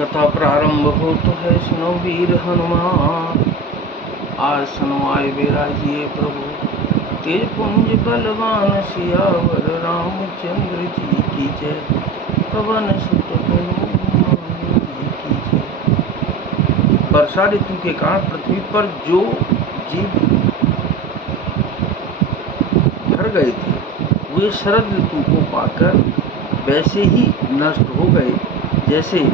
कथा प्रारंभ हो तो है सुनो वीर हनुमान। आज सुनवाए बेराजिए प्रभु तेज पुंज बलवान सियावर रामचंद्र जी की जय। पवन सुत हनुमान जी की जय। वर्षा ऋतु के कारण पृथ्वी पर जो जीव मर गए थे वे शरद ऋतु को पाकर वैसे ही नष्ट हो गए जैसे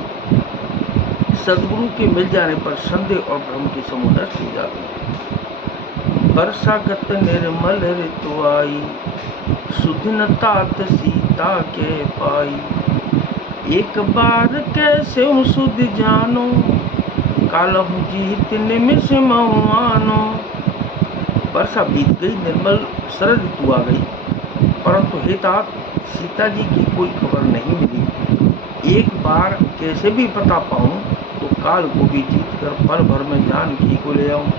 सदगुरु के मिल जाने पर संदेह और भ्रम के समूह नष्ट हो जाते हैं। वर्षागत निर्मल ऋतु आई सुदिन तात सीता के पाई। एक बार कैसे सुध जानो कालहु जीत निमिष महुआनो। वर्षा बीत गई, निर्मल शरद ऋतु आ गई, परंतु हे तात सीता जी की कोई खबर नहीं मिली। एक बार कैसे भी पता पाऊं तो काल को भी जीत कर पल भर में जानकी को ले आऊं।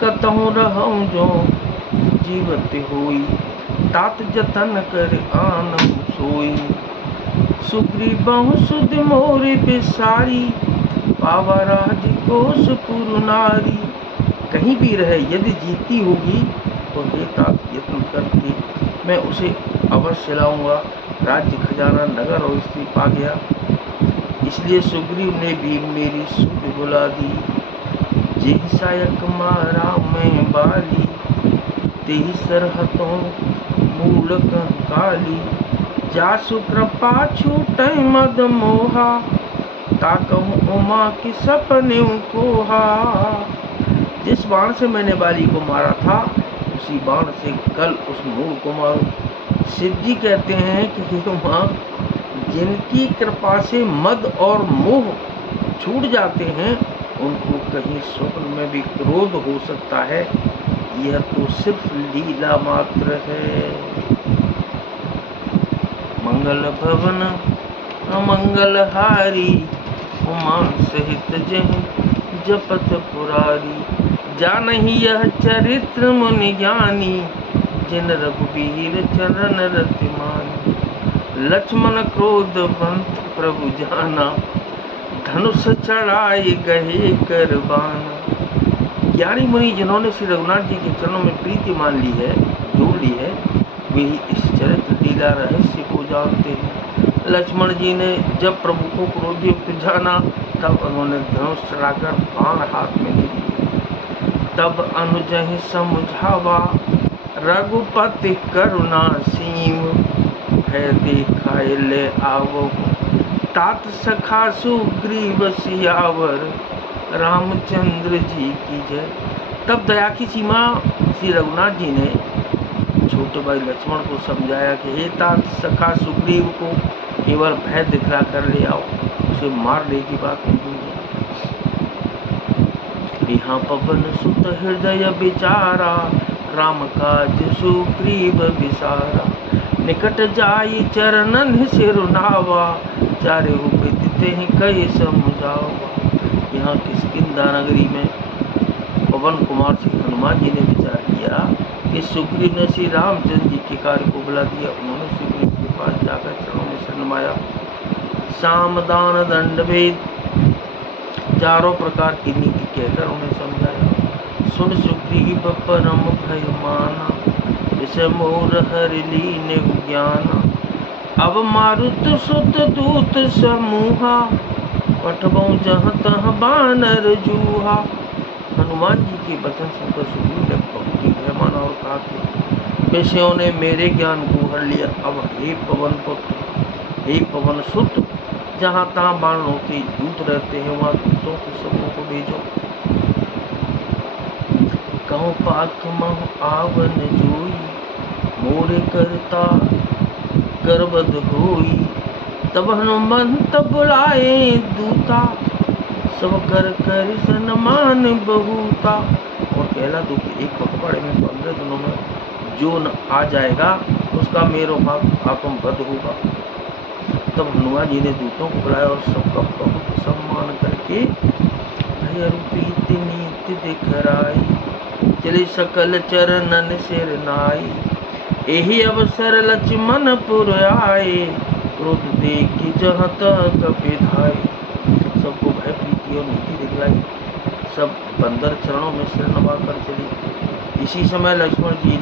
कतहु रहूं जो जीवत होई तात जतन कर आनहु सोई। सुग्रीवहु सुध मोरि बिसारी पावा राज कोस पुर नारी। कहीं भी रहे यदि जीती होगी तो हे तात यत्न करके मैं उसे अवश्य लाऊंगा। राज्य खजाना नगर और स्त्री पा गया, इसलिए सुग्रीव ने भी मेरी सुध बुला दी। जेहि सायक मारा मैं बाली तेहि सरहतों मूल काली। जासु कृपा छूटै मद मोहा ताकहु उमा की सपने कोहा। जिस बाण से मैंने बाली को मारा था उसी बाण से कल उस मूल को मारो। शिव जी कहते हैं कि हे उमा, जिनकी कृपा से मद और मोह छूट जाते हैं उनको कहीं स्वप्न में भी क्रोध हो सकता है, यह तो सिर्फ लीला मात्र है। मंगल भवन अमंगल हारी उमा सहित जहि जपत पुरारी। जानहि यह चरित्र मुनि ज्ञानी जिन रघुबीर चरण रति मानी। लक्ष्मण क्रोध बंत प्रभु जाना धनुष चढ़ाए गहे कर बाना। ज्ञानी मुनि जिन्होंने श्री रघुनाथ जी के चरणों में प्रीति मान ली है, जोड़ ली है, वे ही इस चरित्र लीला रहस्य को जानते हैं। लक्ष्मण जी ने जब प्रभु को क्रोधयुक्त जाना तब उन्होंने धनुष चढ़ाकर बाण हाथ में ले लिया। तब अनुजहि समझावा रघुपति करुणा सीम। भय देखाए ले आवो तात सखा सुग्रीव सियावर रामचंद्र जी की जय। तब दया की सीमा श्री रघुनाथ जी ने छोटे भाई लक्ष्मण को समझाया कि हे तात सखा सुग्रीव को केवल भय दिखला कर ले आओ, उसे मारने की बात नहीं है। यहाँ पवन सुत हृदय विचारा राम काज सुग्रीव विसारा। निकट जाई चरणन सिरुनावा चारे विदिते ही कई समझावा। यहाँ किष्किंधा नगरी में पवन कुमार श्री हनुमान जी ने विचार किया कि सुग्रीव ने श्री रामचंद्र जी के कार्य को बुला दिया। उन्होंने सुग्रीव के पास जाकर चरणों में सिर नवाया, साम दान दंड भेद चारों प्रकार की नीति कहकर उन्हें समझाया। सुन सुग्रीव परम भय माना विषय मोर हरि लीने ज्ञाना। अब मारुत सुत दूत समूहा पठबौ जहाँ तहाँ बानर जूहा। हनुमान जी के वचन सुनकर सुग्रीव ने बहुत ही भय माना और कहा कि विषयों ने मेरे ज्ञान को हर लिया। अब हे पवन पुत्र, हे पवन सुत, जहाँ तहाँ बाणों के दूत रहते हैं वहाँ दूतों के समूह को भेजो। कहूँ पाक महु आवन जोई मोरे करता गर्वद होई। तब हनुमंत बुलाए दूता सब कर कर सन्मान बहुता। और कहला दो कि एक पखवाड़े में 15 दिनों में जो न आ जाएगा उसका मेरो भागम वध होगा। तब हनुमान जी ने दूतों को बुलाया और सबका बहुत सम्मान करके भय रूपी नीति दिखराई। चले सकल चरणन सिर नाई एहि अवसर लक्ष्मण पुर आए। क्रोध देखी जहाँ तक विधाई सबको भय प्रीति और नीति दिखलाई। सब बंदर चरणों में सिर नवा कर चले। इसी समय लक्ष्मण जी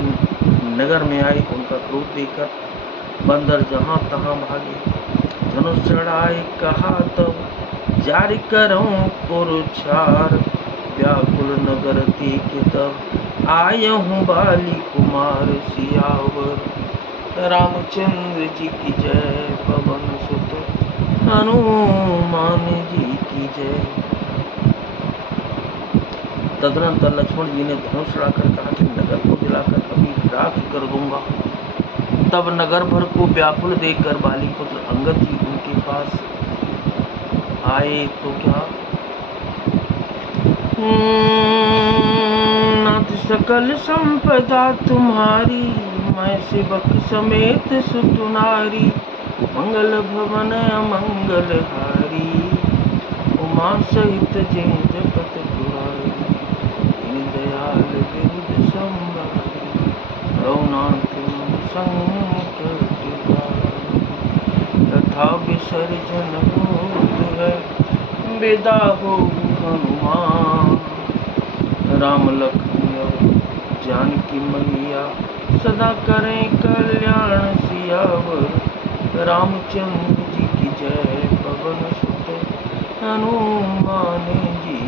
नगर में आए। उनका क्रोध देखकर बंदर जहाँ तहाँ भागे। धनुष चढ़ाए कहा तब जारी करूं कुरुक्षार। व्याकुल नगर देख तब आय हूँ बाली कुमार सियावर। रामचंद्र जी की जय, पवन सुत हनुमान जी की जय। तदनंतर लक्ष्मण जी ने धनुष चढ़ाकर कहा कि नगर को जलाकर अभी राख कर दूंगा। तब नगर भर को व्याकुल देखकर बाली पुत्र अंगद जी उनके पास आए तो क्या नाथ सकल संपदा तुम्हारी, मैं सेवक समेत सुतुनारी। मंगल भवन मंगल हारी, उमा सहित जिन जपत पुरारी। दीन दयाल विरुद्ध संभारी, रघुनाथ संकट हारी। तथा विसर्जन होत है, विदा हो हनुमान। राम लखन और जानकी मैया, सदा करें कल्याण सियावर। रामचंद्र जी की जय, पवन सुत हनुमान जी